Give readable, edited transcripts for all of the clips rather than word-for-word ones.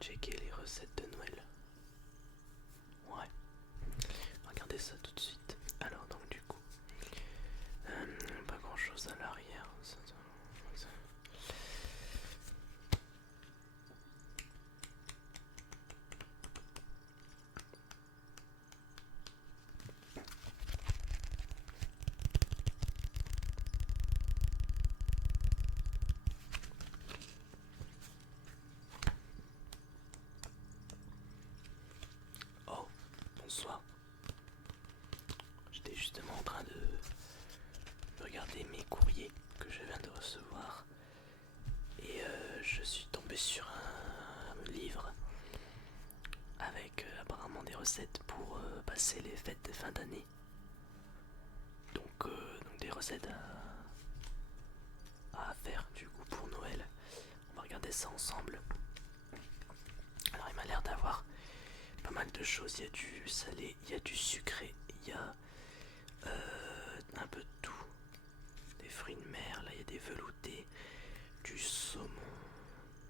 checker les recettes de Noël. Ouais, regardez ça tout de suite. Alors donc du coup, pas grand chose à l'arrière. Oh, bonsoir. J'étais justement en train de regarder mes courriers que je viens de recevoir et je suis tombé sur un livre avec apparemment des recettes pour passer les fêtes de fin d'année. Donc des recettes à faire du coup pour Noël. On va regarder ça ensemble. Alors il m'a l'air d'avoir pas mal de choses. Il y a du salé, il y a du sucré, il y a un peu de tout. Des fruits de mer, là il y a des veloutés, du saumon.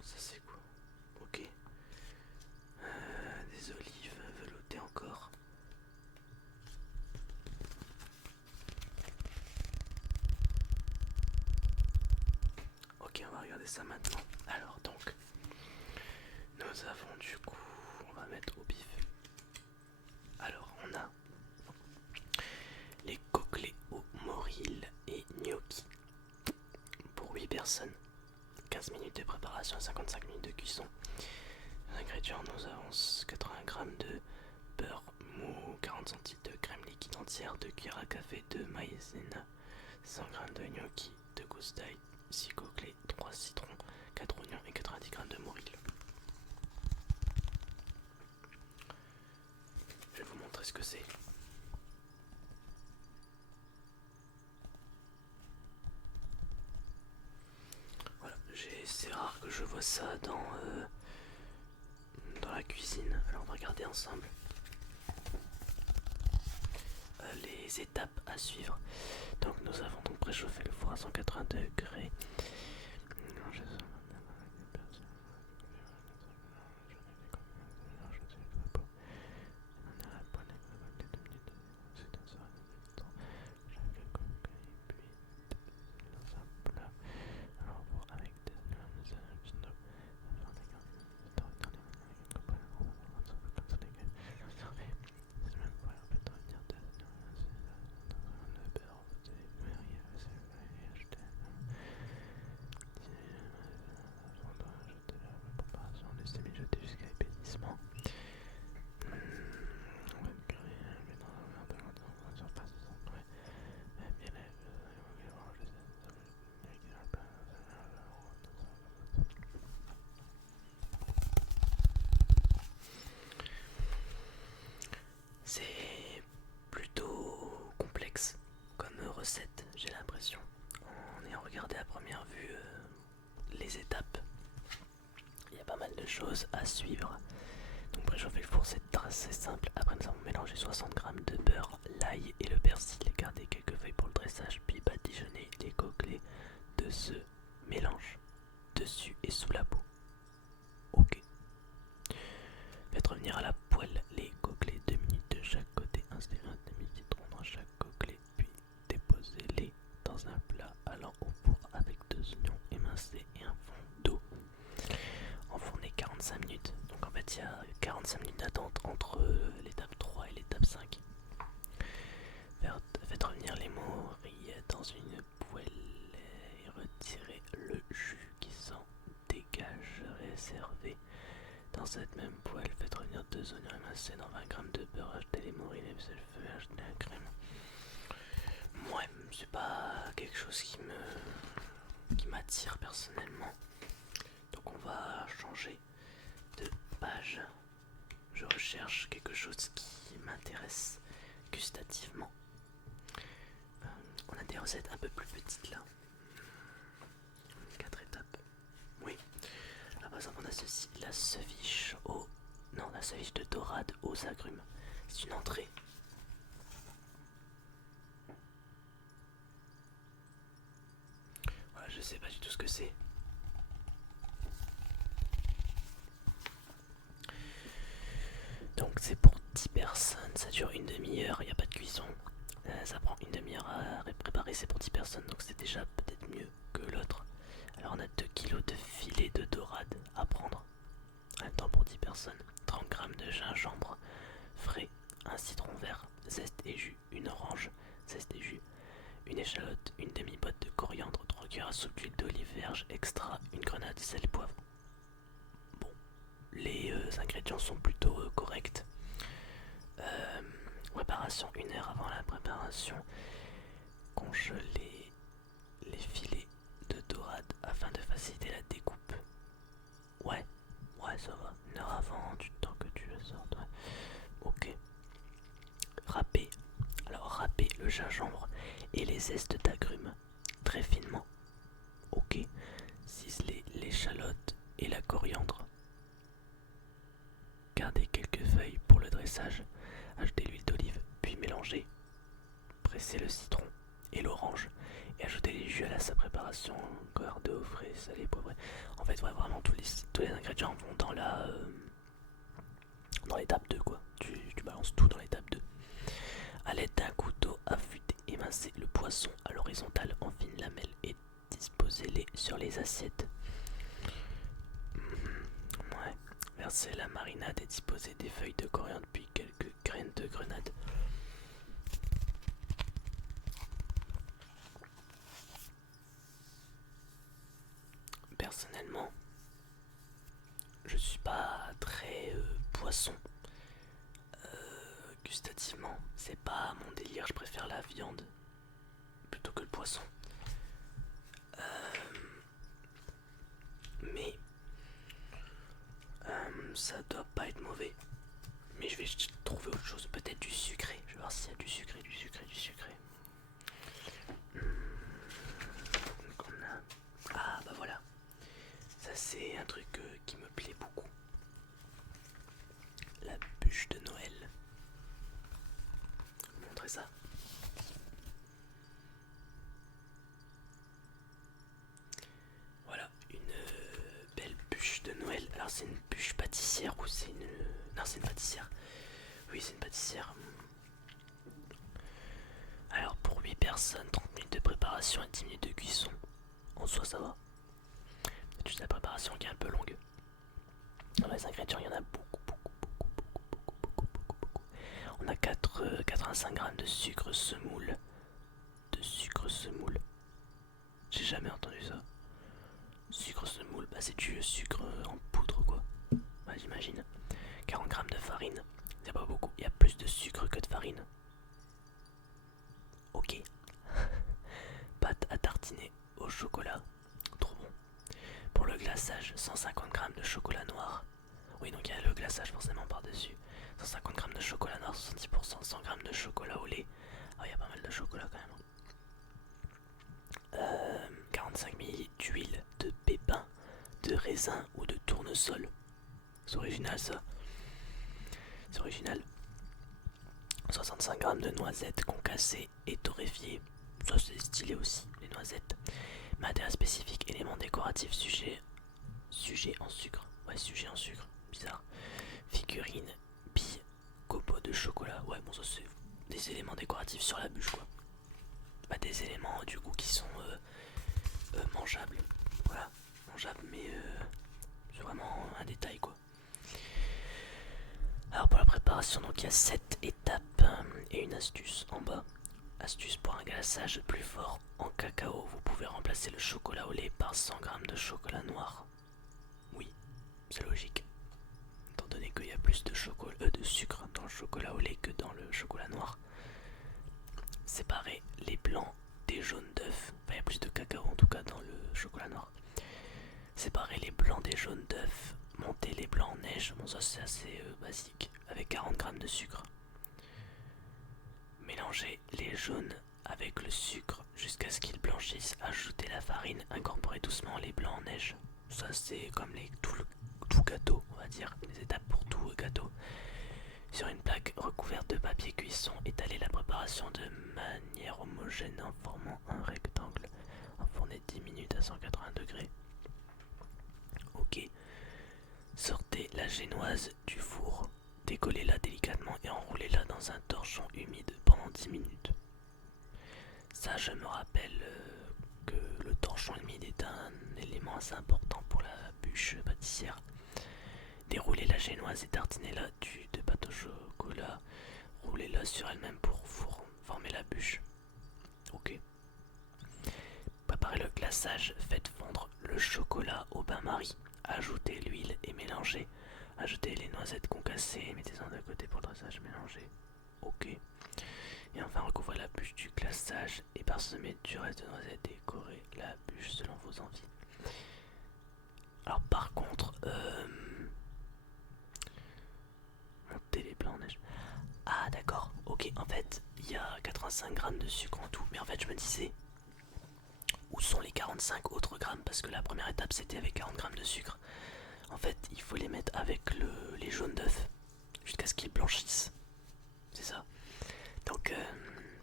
Ça c'est quoi? Ok. Des olives veloutées encore. Ok, on va regarder ça maintenant. Alors donc, nous avons du coup, on va mettre au pif. Alors on a les coquelets au moril et gnocchi pour 8 personnes. 15 minutes de préparation et 55 minutes de cuisson. Les ingrédients, nous avons 80 g de beurre mou, 40 centilitres de crème liquide entière, 2 cuillères à café de maïzena, 100 g de gnocchi, 2 gousses d'ail, 6 coquelets, 3 citrons, 4 oignons et 90 g de moril. Je vais vous montrer ce que c'est. Voilà, c'est rare que je vois ça dans la cuisine. Alors on va regarder ensemble les étapes à suivre. Donc nous avons donc préchauffé le four à 180 degrés. C'est plutôt complexe comme recette, j'ai l'impression. En ayant regardé à première vue les étapes, il y a pas mal de choses à suivre. Donc préchauffer le four, c'est assez simple. Après nous avons mélangé 60 g de beurre, l'ail et le persil. Garder quelques feuilles pour le dressage, puis badigeonner les coquelets de ce mélange dessus et sous la peau. Ok. Faites revenir à la poêle les coquelets 2 minutes de chaque côté. Insérez un demi-citron dans chaque coquelet, puis déposez-les dans un plat allant au four avec 2 oignons émincés et un fond d'eau. Enfourner 45 minutes. Donc en fait il y a 45 minutes d'attente entre l'étape 3 et l'étape 5. Faites revenir les morilles dans une poêle et retirez le jus qui s'en dégage. Réservez dans cette même poêle. Faites revenir 2 oignons émincés dans 20 g de beurre. Ajoutez les morilles, les le feu, ajoutez la crème. Moi, c'est pas quelque chose qui m'attire personnellement. Donc on va changer de page. Je recherche quelque chose qui m'intéresse gustativement. On a des recettes un peu plus petites là. 4 étapes. Oui. Là par exemple on a ceci, la ceviche au... Non, la ceviche de dorade aux agrumes. C'est une entrée. Voilà, je sais pas du tout ce que c'est. Donc c'est pour 10 personnes, ça dure une demi-heure, il n'y a pas de cuisson. Ça prend une demi-heure à préparer, c'est pour 10 personnes, donc c'est déjà peut-être mieux que l'autre. Alors on a 2 kilos de filet de dorade à prendre. En même temps pour 10 personnes. 30 grammes de gingembre frais, un citron vert, zeste et jus, une orange, zeste et jus, une échalote, une demi-botte de coriandre, 3 cuillères à soupe d'huile d'olive vierge extra, une grenade, sel, poivre. Bon, les ingrédients sont plutôt corrects. Préparation, 1 heure avant la préparation, congeler les filets de dorade afin de faciliter la découpe. Ouais, ça va. 1 heure avant, du temps que tu le sortes. Ouais. Ok. Râper. Alors râper le gingembre et les zestes d'agrumes très finement. Ok. Ciseler l'échalote et la coriandre. Gardez quelques feuilles pour le dressage. Ajoutez l'huile d'olive, puis mélangez. Pressez le citron et l'orange et ajoutez les jus à sa préparation. Encore d'eau, frais, salé, poivré. En fait, ouais, vraiment tous les ingrédients vont dans l'étape 2 quoi. Tu balances tout dans l'étape 2. A l'aide d'un couteau, affûtez, émincez le poisson à l'horizontale en fines lamelles et disposez-les sur les assiettes. Ouais. Versez la marinade et disposez des feuilles de coriandre puis quelques graines de grenade. Personnellement, je suis pas très poisson. Gustativement, c'est pas mon délire, je préfère la viande plutôt que le poisson. Mais ça doit pas être mauvais. Mais je vais trouver autre chose, peut-être du sucré. Je vais voir s'il y a du sucré. Donc on a... Ah bah voilà. Ça c'est un truc qui me plaît beaucoup. La bûche de Noël. Je vais vous montrer ça. Voilà, une belle bûche de Noël. Alors c'est une bûche pâtissière ou c'est une... Non, c'est une pâtissière. Oui, c'est une pâtissière. Alors pour 8 personnes, 30 minutes de préparation et 10 minutes de cuisson. En soi ça va. C'est juste la préparation qui est un peu longue. Dans les ingrédients, il y en a beaucoup. On a 85 grammes de sucre semoule. J'ai jamais entendu ça. Sucre semoule, bah c'est du sucre en poudre quoi. Bah j'imagine. 40 grammes de farine. C'est pas beaucoup. Il y a plus de sucre que de farine. Ok. Pâte à tartiner au chocolat. Trop bon. Pour le glaçage, 150 grammes de chocolat noir. Oui, donc il y a le glaçage forcément par-dessus. 150 grammes de chocolat noir, 70%, 100 grammes de chocolat au lait. Ah, il y a pas mal de chocolat quand même. 45 ml d'huile de pépins, de raisin ou de tournesol. C'est original ça. C'est original. 65 grammes de noisettes concassées et torréfiées. Ça c'est stylé aussi, les noisettes. Matériel spécifique, éléments décoratifs, sujet en sucre. Ouais, sujet en sucre, bizarre. Figurine, billes, copeaux de chocolat. Ouais, bon, ça c'est des éléments décoratifs sur la bûche quoi. Bah, des éléments du coup qui sont mangeables. Voilà, mangeables, mais c'est vraiment un détail quoi. Alors pour la préparation, donc il y a 7 étapes et une astuce en bas. Astuce pour un glaçage plus fort en cacao, vous pouvez remplacer le chocolat au lait par 100 g de chocolat noir. Oui, c'est logique. Étant donné qu'il y a plus de sucre dans le chocolat au lait que dans le chocolat noir. Séparez les blancs des jaunes d'œufs. Enfin, il y a plus de cacao en tout cas dans le chocolat noir. Séparez les blancs des jaunes d'œufs. Montez les blancs en neige. Bon, ça c'est assez basique. Avec 40 g de sucre. Mélangez les jaunes avec le sucre jusqu'à ce qu'ils blanchissent. Ajoutez la farine. Incorporez doucement les blancs en neige. Ça c'est comme tout gâteau, on va dire. Les étapes pour tout gâteau. Sur une plaque recouverte de papier cuisson, étalez la préparation de manière homogène en formant un rectangle. Enfournez 10 minutes à 180 degrés. Ok. Sortez la génoise du four. Décollez-la délicatement et enroulez-la dans un torchon humide pendant 10 minutes. Ça, je me rappelle que le torchon humide est un élément assez important pour la bûche pâtissière. Déroulez la génoise et tartinez-la de pâte au chocolat. Roulez-la sur elle-même pour former la bûche. Ok. Préparez le glaçage, faites fondre le chocolat au bain-marie. Ajoutez l'huile et mélangez. Ajoutez les noisettes concassées, mettez-en de côté pour le dressage, mélangez. Ok. Et enfin recouvrez la bûche du glaçage et parsemez du reste de noisettes, décorez la bûche selon vos envies. Alors par contre, montez les blancs en neige. Ah d'accord, ok, en fait il y a 85 grammes de sucre en tout, mais en fait je me disais, où sont les 45 autres grammes? Parce que la première étape c'était avec 40 grammes de sucre. En fait il faut les mettre avec les jaunes d'œufs, jusqu'à ce qu'ils blanchissent. C'est ça. Donc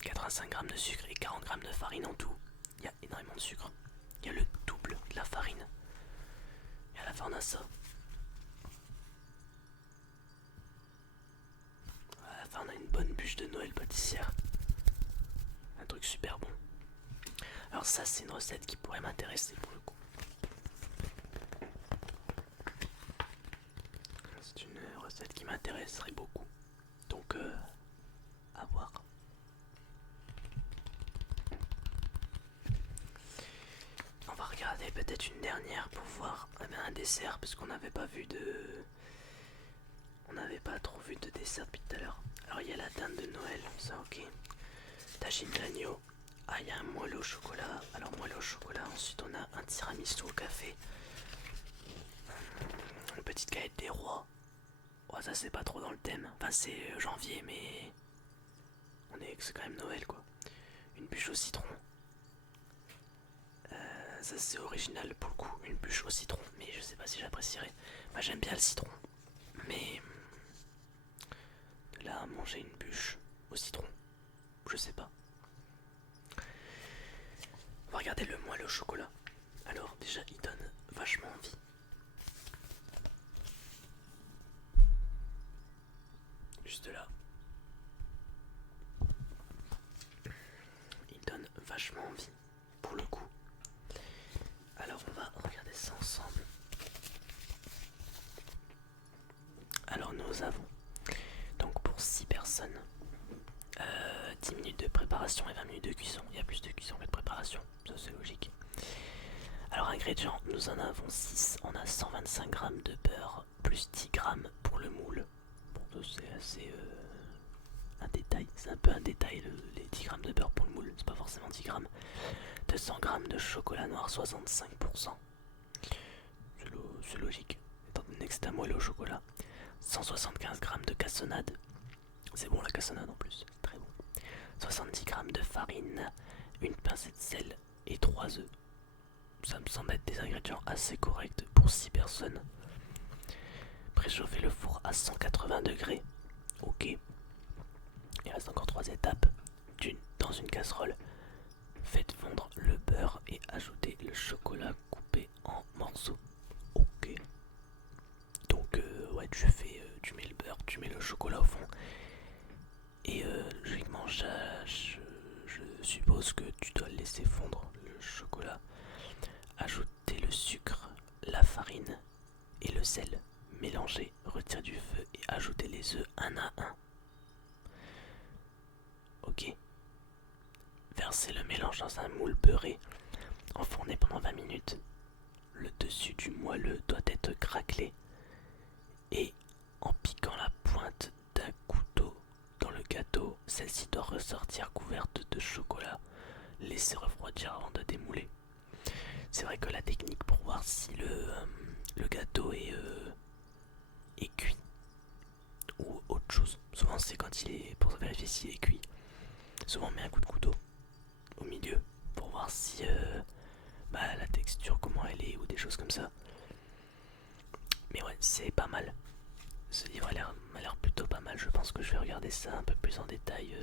85 grammes de sucre et 40 grammes de farine en tout. Il y a énormément de sucre. Il y a le double de la farine. Et à la fin on a ça. À la fin on a une bonne bûche de Noël pâtissière. Un truc super bon. Alors ça c'est une recette qui pourrait m'intéresser pour le coup. C'est une recette qui m'intéresserait beaucoup. Donc à voir. On va regarder peut-être une dernière pour voir un dessert parce qu'on n'avait pas vu de... On n'avait pas trop vu de dessert depuis tout à l'heure. Alors il y a la dinde de Noël, ça ok. Tagine d'agneau. Ah il y a un moelleux au chocolat. Alors moelleux au chocolat, ensuite on a un tiramisu au café. Une petite galette des rois. Oh ça c'est pas trop dans le thème. Enfin c'est janvier mais... C'est quand même Noël quoi. Une bûche au citron. Ça c'est original pour le coup, une bûche au citron, mais je sais pas si j'apprécierais. Moi j'aime bien le citron, mais de là à manger une bûche au citron, je sais pas. On va regarder le moelleux au chocolat. Alors déjà il donne vachement envie. Juste là. Il donne vachement envie, pour le coup. Alors on va regarder ça ensemble. Alors nous avons, donc pour 6 personnes, 10 minutes de préparation et 20 minutes de cuisson. Il y a plus de cuisson que de préparation, ça c'est logique. Alors ingrédients, nous en avons 6. On a 125 g de beurre, plus 10 g pour le moule. Bon ça c'est assez un détail, c'est un peu un détail les 10 g de beurre pour le moule, c'est pas forcément 10 g. 200 g de chocolat noir 65%. C'est logique, étant donné que c'est un moelleux au chocolat. 175 g de cassonade. C'est bon la cassonade en plus, c'est très bon. 70 g de farine, une pincée de sel et 3 œufs. Ça me semble être des ingrédients assez corrects pour 6 personnes. Préchauffez le four à 180 degrés. Ok. Il reste encore 3 étapes. Dans une casserole, faites fondre le beurre et ajoutez le chocolat coupé en morceaux. Ok. Donc ouais, tu mets le beurre, tu mets le chocolat au fond. Et logiquement, je suppose que tu dois laisser fondre le chocolat. Ajoutez le sucre, la farine et le sel. Mélangez, retirez du feu et ajoutez les œufs un à un. Ok. Versez le mélange dans un moule beurré. Enfournez pendant 20 minutes. Le dessus du moelleux doit être craquelé. Et en piquant la pointe d'un couteau dans le gâteau, celle-ci doit ressortir couverte de chocolat. Laissez refroidir avant de démouler. C'est vrai que la technique pour voir si le gâteau est cuit ou autre chose, souvent c'est quand il est pour vérifier s'il est cuit. Souvent on met un coup de couteau au milieu pour voir si la texture comment elle est ou des choses comme ça. Mais ouais, c'est pas mal. Ce livre m'a l'air plutôt pas mal. Je pense que je vais regarder ça un peu plus en détail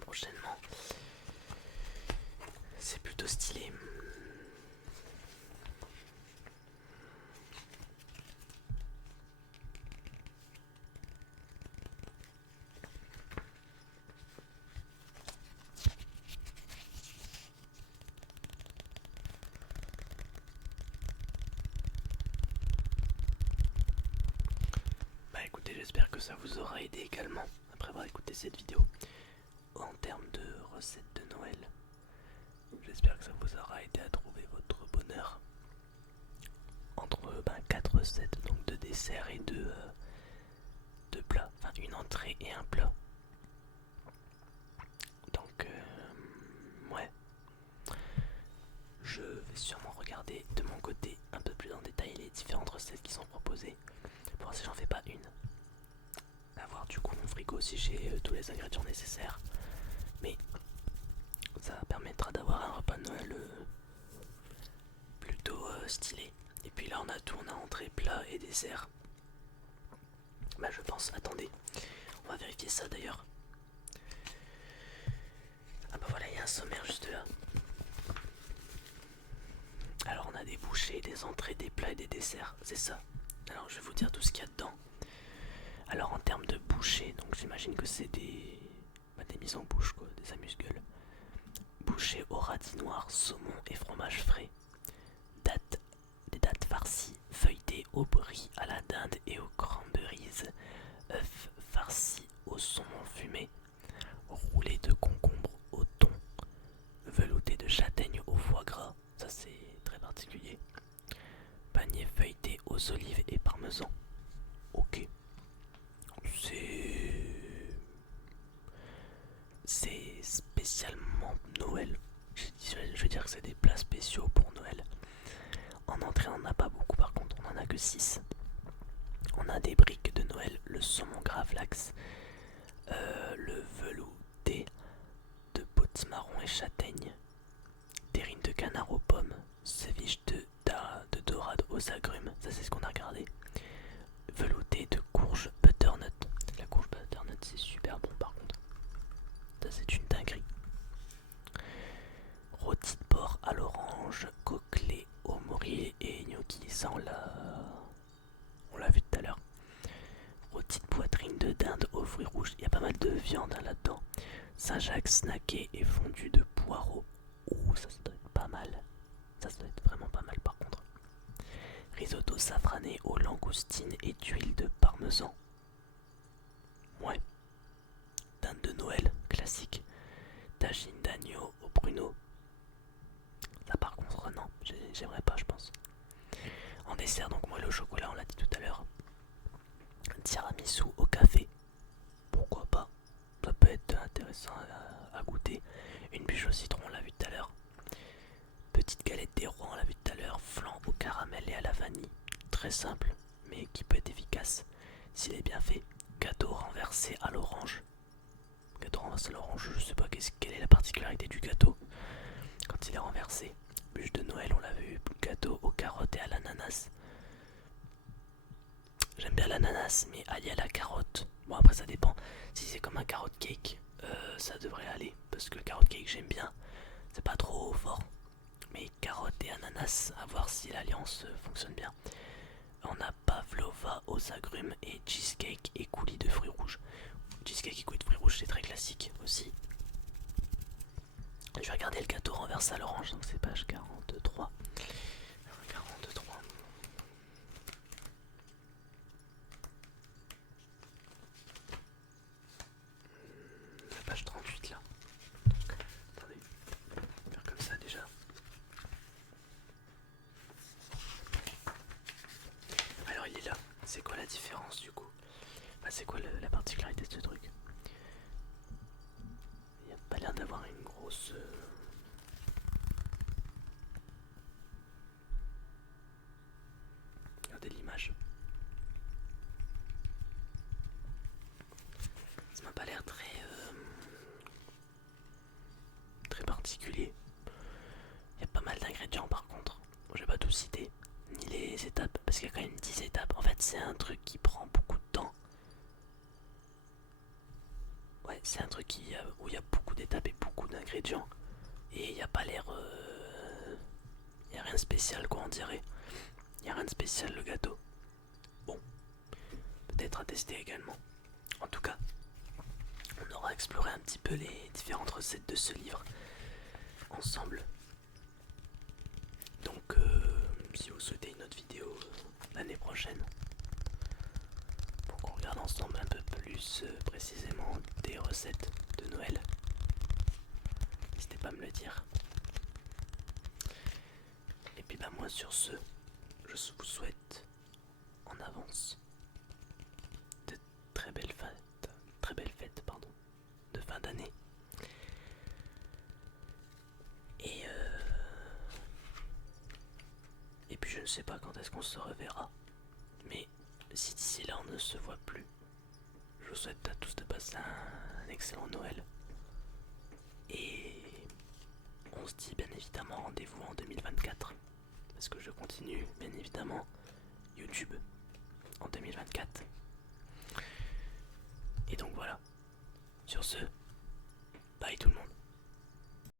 prochainement. C'est plutôt stylé. ça vous aura aidé également après avoir écouté cette vidéo en termes de recettes de Noël. J'espère que ça vous aura aidé à trouver votre bonheur entre 4 recettes, donc 2 desserts et 2 plats, enfin une entrée et un plat. Donc ouais, je vais sûrement regarder de mon côté un peu plus en détail les différentes recettes qui sont proposées pour voir si j'en fais pas une. À voir du coup mon frigo si j'ai tous les ingrédients nécessaires, mais ça permettra d'avoir un repas de Noël plutôt stylé. Et puis là on a tout, on a entrée, plat et dessert. Bah je pense, attendez, on va vérifier ça d'ailleurs. Ah bah voilà, il y a un sommaire juste là. Alors on a des bouchées, des entrées, des plats et des desserts, c'est ça. Alors je vais vous dire tout ce qu'il y a dedans. Alors en termes de bouchées, donc j'imagine que c'est des mises en bouche quoi, des amuse-gueules. Bouchées au radis noir, saumon et fromage frais. Des dattes farcies, feuilletées au brie, à la dinde et aux cranberries. Œufs farcis au saumon fumé. Roulé de concombre au thon. Velouté de châtaigne au foie gras, ça c'est très particulier. Panier feuilleté aux olives et parmesan. Ok. C'est spécialement Noël. Je veux dire que c'est des plats spéciaux pour Noël. En entrée, on n'en a pas beaucoup par contre, on en a que 6. On a des briques de Noël, le saumon gravlax, le velouté de potimarron et châtaigne, terrine de canard aux pommes, ceviche de dorade aux agrumes, ça c'est ce qu'on a regardé. Velouté de courge butternut. La courge butternut c'est super bon par contre. Ça c'est une dinguerie. Rôti de porc à l'orange, coquelé au morille et gnocchi. Ça on l'a vu tout à l'heure. Rôti de poitrine de dinde aux fruits rouges. Il y a pas mal de viande là-dedans. Saint-Jacques snacké et fondu de poireaux. Ouh, ça doit être pas mal. Ça doit être vraiment pas mal par contre. Risotto safrané aux langoustines et d'huile de parmesan. Ouais. Dinde de Noël, classique. Tagine d'agneau au pruneau. Ça par contre non, j'aimerais pas je pense. En dessert donc moi le chocolat on l'a dit tout à l'heure. Tiramisu au café. Pourquoi pas. Ça peut être intéressant à goûter. Une bûche au citron on l'a vu tout à l'heure. Petite galette des rois on l'a vu tout à l'heure. Flan au caramel et à la vanille. Très simple mais qui peut être efficace s'il est bien fait. Gâteau renversé à l'orange. Gâteau renversé à l'orange, je sais pas quelle est la particularité du gâteau quand il est renversé. Bûche de Noël, on l'a vu. Gâteau aux carottes et à l'ananas. J'aime bien l'ananas, mais allié à la carotte. Bon, après, ça dépend. Si c'est comme un carotte cake, ça devrait aller. Parce que le carotte cake, j'aime bien. C'est pas trop fort. Mais carotte et ananas, à voir si l'alliance fonctionne bien. On a pavlova aux agrumes et cheesecake et coulis de fruits rouges. Cheesecake et coulis de fruits rouges, c'est très classique aussi. Je vais regarder le gâteau renversé à l'orange, donc c'est page 43. 43. La page 38 là. Donc, attendez, on va faire comme ça déjà. Alors il est là. C'est quoi la différence du coup? C'est quoi la particularité de ce truc? Il n'y a pas l'air d'avoir une grosse... Regardez l'image. Ça m'a pas l'air très particulier. Il y a pas mal d'ingrédients par contre. Je vais pas tout citer, ni les étapes, parce qu'il y a quand même 10 étapes. En fait c'est un truc qui prend beaucoup de temps. Ouais, c'est un truc où il y a beaucoup d'étapes et beaucoup d'ingrédients. Et il n'y a pas l'air... Il n'y a rien de spécial quoi on dirait. Il n'y a rien de spécial le gâteau. Bon, peut-être à tester également. En tout cas, on aura exploré un petit peu les différentes recettes de ce livre ensemble. Donc si vous souhaitez une autre vidéo l'année prochaine pour qu'on regarde ensemble un peu plus précisément des recettes de Noël, n'hésitez pas à me le dire. Et puis bah moi sur ce, je vous souhaite en avance de très belles fêtes pardon, de fin d'année. Et puis je ne sais pas quand est-ce qu'on se reverra, mais si d'ici là on ne se voit plus, je vous souhaite à tous de passer un excellent Noël. Et on se dit bien évidemment rendez-vous en 2024, parce que je continue bien évidemment YouTube en 2024. Et donc voilà, sur ce, bye tout le monde.